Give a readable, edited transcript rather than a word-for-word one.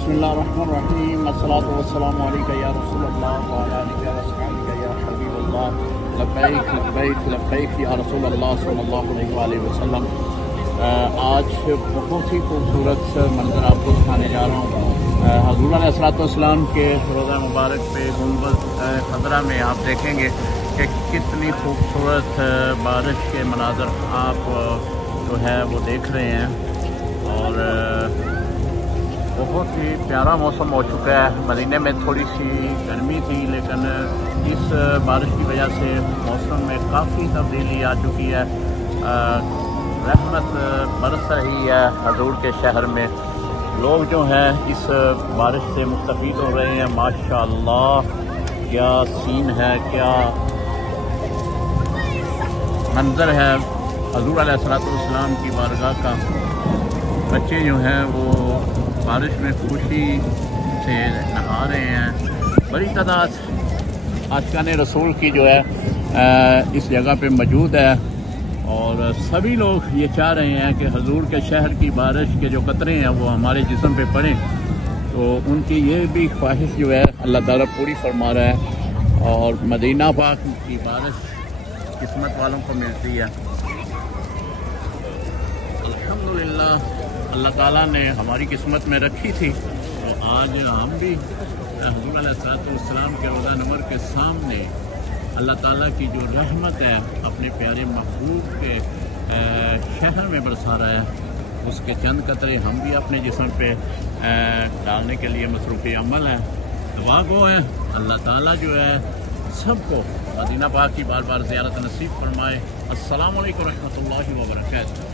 बिस्मिल्लाहिर्रहमानिर्रहीम अस्सलातु वस्सलामु अलैका या रसूलल्लाह व अला आलिका व अस्हाबिका या हबीबल्लाह लब्बैक लब्बैक लब्बैक या रसूलल्लाह सल्लल्लाहु अलैहि वसल्लम। आज बहुत ही खूबसूरत मंजर आपको दिखाने जा रहा हूँ। हज़ूर अलैहिस्सलाम के रोज़ा मुबारक पे गुंबद खदरा में आप देखेंगे कि कितनी खूबसूरत बारिश के मनाज़र आप जो है वो देख रहे हैं और बहुत ही प्यारा मौसम हो चुका है। मदीने में थोड़ी सी गर्मी थी, लेकिन इस बारिश की वजह से मौसम में काफ़ी तब्दीली आ चुकी है। रहमत बरस रही है हजूर के शहर में। लोग जो हैं इस बारिश से मुस्तफ़ीद हो रहे हैं। माशाअल्लाह क्या सीन है, क्या मंजर है हजूर अलैहिस्सलाम की बारगाह का। बच्चे जो हैं वो बारिश में खुशी से नहा रहे हैं। बड़ी तादाद आशिकान रसूल की जो है इस जगह पे मौजूद है और सभी लोग ये चाह रहे हैं कि हजूर के शहर की बारिश के जो कतरे हैं वो हमारे जिस्म पे पड़ें। तो उनकी ये भी ख्वाहिश जो है अल्लाह ताला पूरी फरमा रहा है और मदीना पाक की बारिश किस्मत वालों को मिलती है। अल्हम्दुलिल्लाह अल्लाह ताला ने हमारी किस्मत में रखी थी। तो आज हम भी हज़ूर अलैहिस्सलाम के रोज़ा नंबर के सामने अल्लाह ताला की जो रहमत है अपने प्यारे महबूब के शहर में बरसा रहा है, उसके चंद कतरे हम भी अपने जिस्म पे डालने के लिए मसरूफ़ अमल हैं। दुआ गो है अल्लाह ताला जो है सबको मदीना पाक की बार बार ज़ियारत नसीब फरमाए। अस्सलामु अलैकुम रहमतुल्लाहि व बरकातहू।